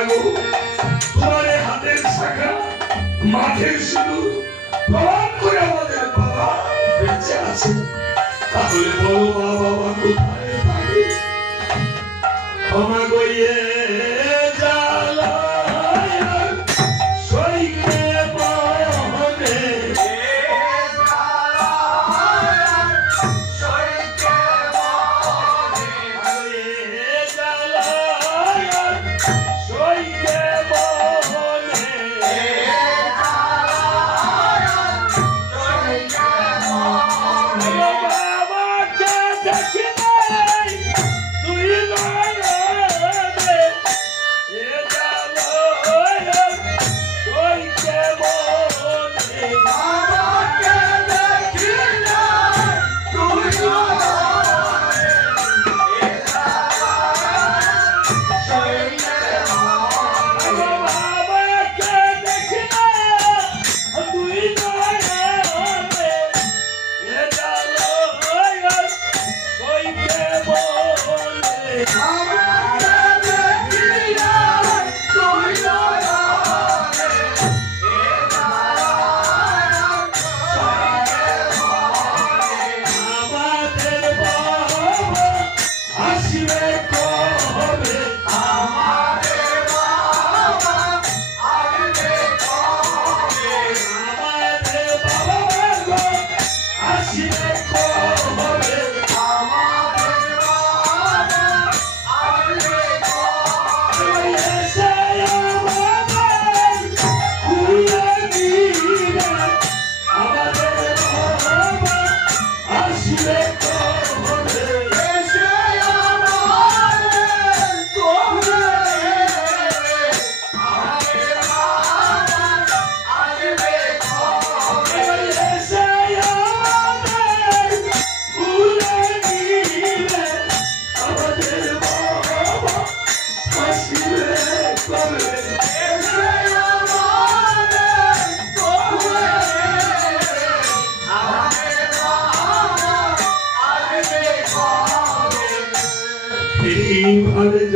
মাগো তোমার হাতের শাখা মাথের সিঁদুর প্রমাণ করে আমাদের বাবা বেঁচে আছে। তাহলে বলো মা বাবা কোথায় থাকে? ক্ষমা গইয়ে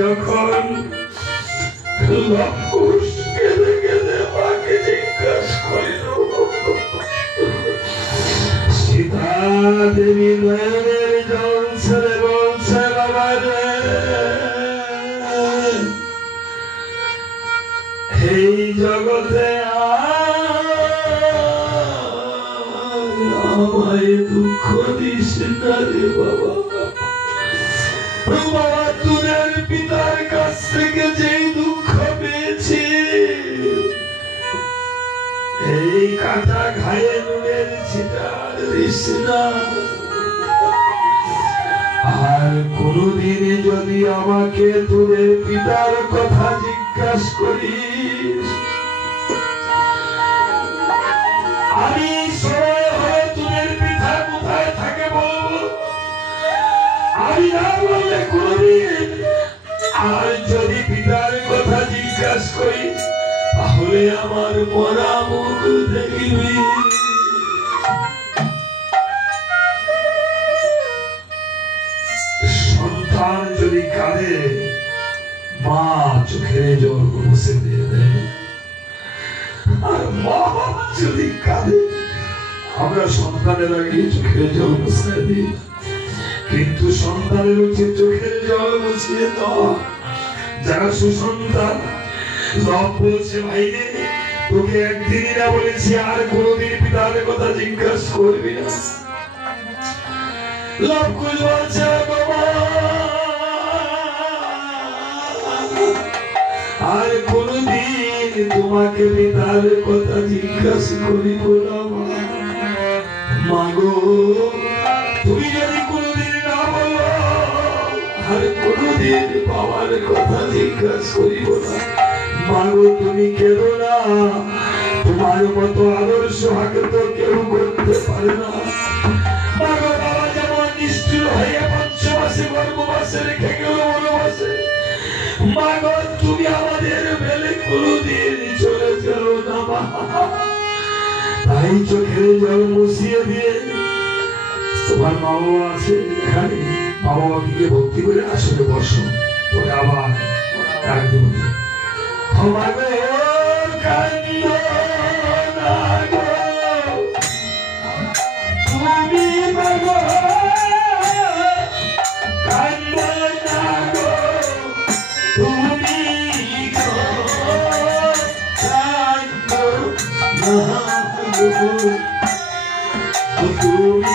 যখন সীতা দেবী নয়নের জল ছেড়ে বলছে বাবা রে, এই জগতে আমায় দুঃখ দিস না রে বাবা। বাবা তোদের পিতার কাছ থেকে যেই দুঃখ পেয়েছি, এই কাটা ঘায়ে নুনের ছিটার দিস না। আর কোনদিন যদি আমাকে তোদের পিতার কথা জিজ্ঞাসা করিস, আমি সময় হয়ে তোদের পিতা কোথায় থাকে বলবো। আমি না বললে কোনদিন, আর যদি পিতার কথা জিজ্ঞাসা করি তাহলে আমার মরা মুখ দেখবি। সন্তান যদি কাঁদে, মা চোখের জল মুছে দিয়ে দেয়, আর মা যদি কাঁদে আমরা সন্তানের আগে চোখের জল মুছে দিই। কিন্তু সন্তানের উচিত চোখের জল মুছিয়ে দেওয়া। যারা সুসন্তান লব বলছে, ভাই রে তোকে একদিনই না বলেছি আর কোনদিন পিতার কথা জিজ্ঞাসা করবি না। লব কুল বলছে আর কোনদিন তোমাকে পিতার কথা জিজ্ঞাসা করিব না। মাগো তুমি যদি কোনদিন না বলো আর কোনদিন বাবার কথা জিজ্ঞাসা করিব না। মাগো তুমি কেঁদো না, তোমার মতো আদর্শ হাকে তো কেউ করতে পারে না। মাগো বাবা যেমন নিষ্ঠুর হয়ে পঞ্চমাসে গর্ভবাসে রেখে গেল বনবাসে, মাগো তুমি আমাদের মেলে কোনদিন চলে যাও না মা। তাই চোখের জল মুছিয়ে দিয়ে তোমার মা বাবা আছে এখানে, মা বাবাকে ভক্তি করে আসলে বসো, পরে আবার ডাক দেব। তোমাকে কান্দ না গো তুমি মাগো কান্দ না গো তুমি কান্দ না গো তুমি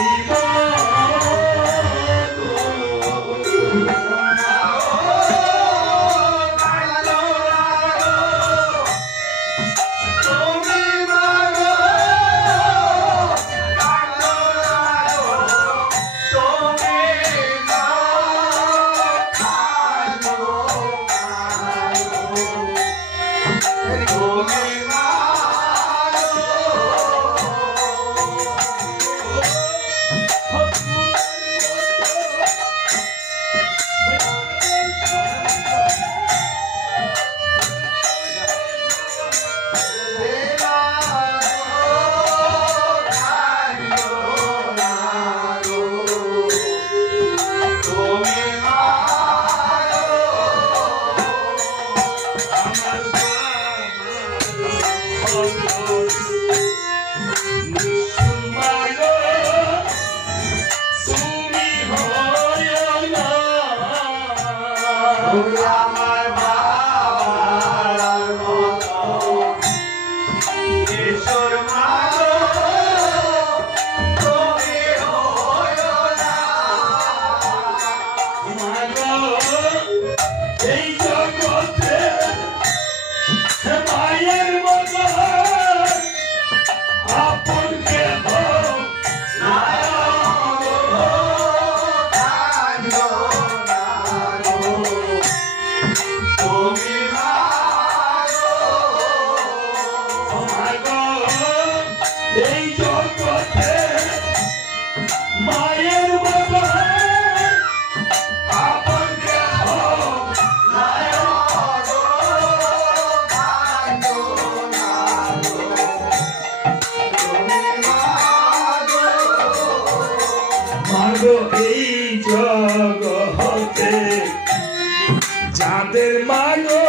যাদের মাগো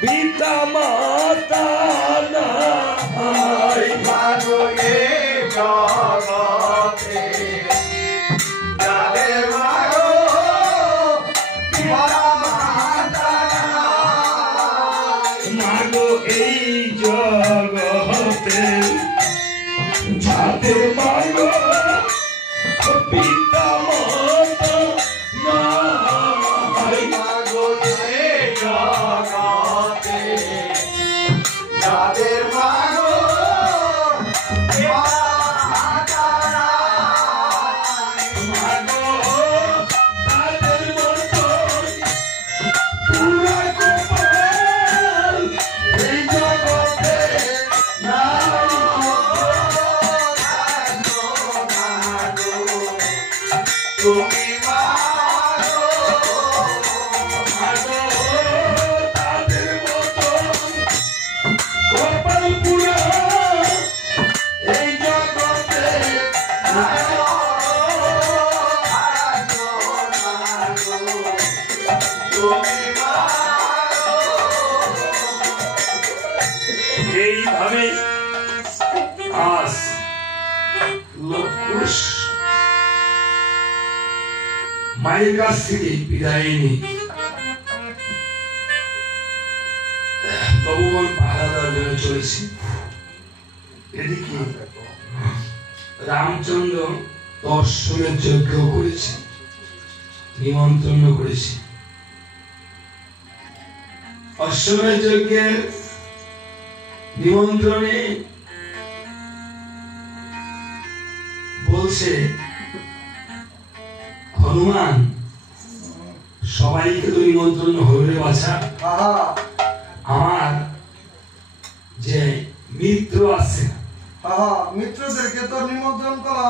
পিতা মাতা নাই মাগো এই জগতে যাদের মাগো পিতা মাতা নাই মাগো এই জগতে যাদের মাগো পিতা মাতা নাই মাগো এই জগতে যাদের মাগো পিতা মাতা নাই মাগো তাদের মতো পুরা গোপাল এই জগতে নাই তুমি মাগো মাগো তাদের মতো গোপাল পুরা এই জগতে নাই তুমি মাগো। এইভাবে আজ লোকুশ মায়ের কাছ থেকে বিদায় নিয়ে ভগবান পাহারাদার জন্য চলেছি। এদিকে রামচন্দ্র দর্শনের যজ্ঞ করেছে, নিমন্ত্রণ করেছে। অশ্বমেধ যজ্ঞের নিমন্ত্রণে বলছে হনুমান সবাইকে তো নিমন্ত্রণ হলে বাছা, আমার যে মিত্র আছে মিত্রদেরকে তো নিমন্ত্রণ করা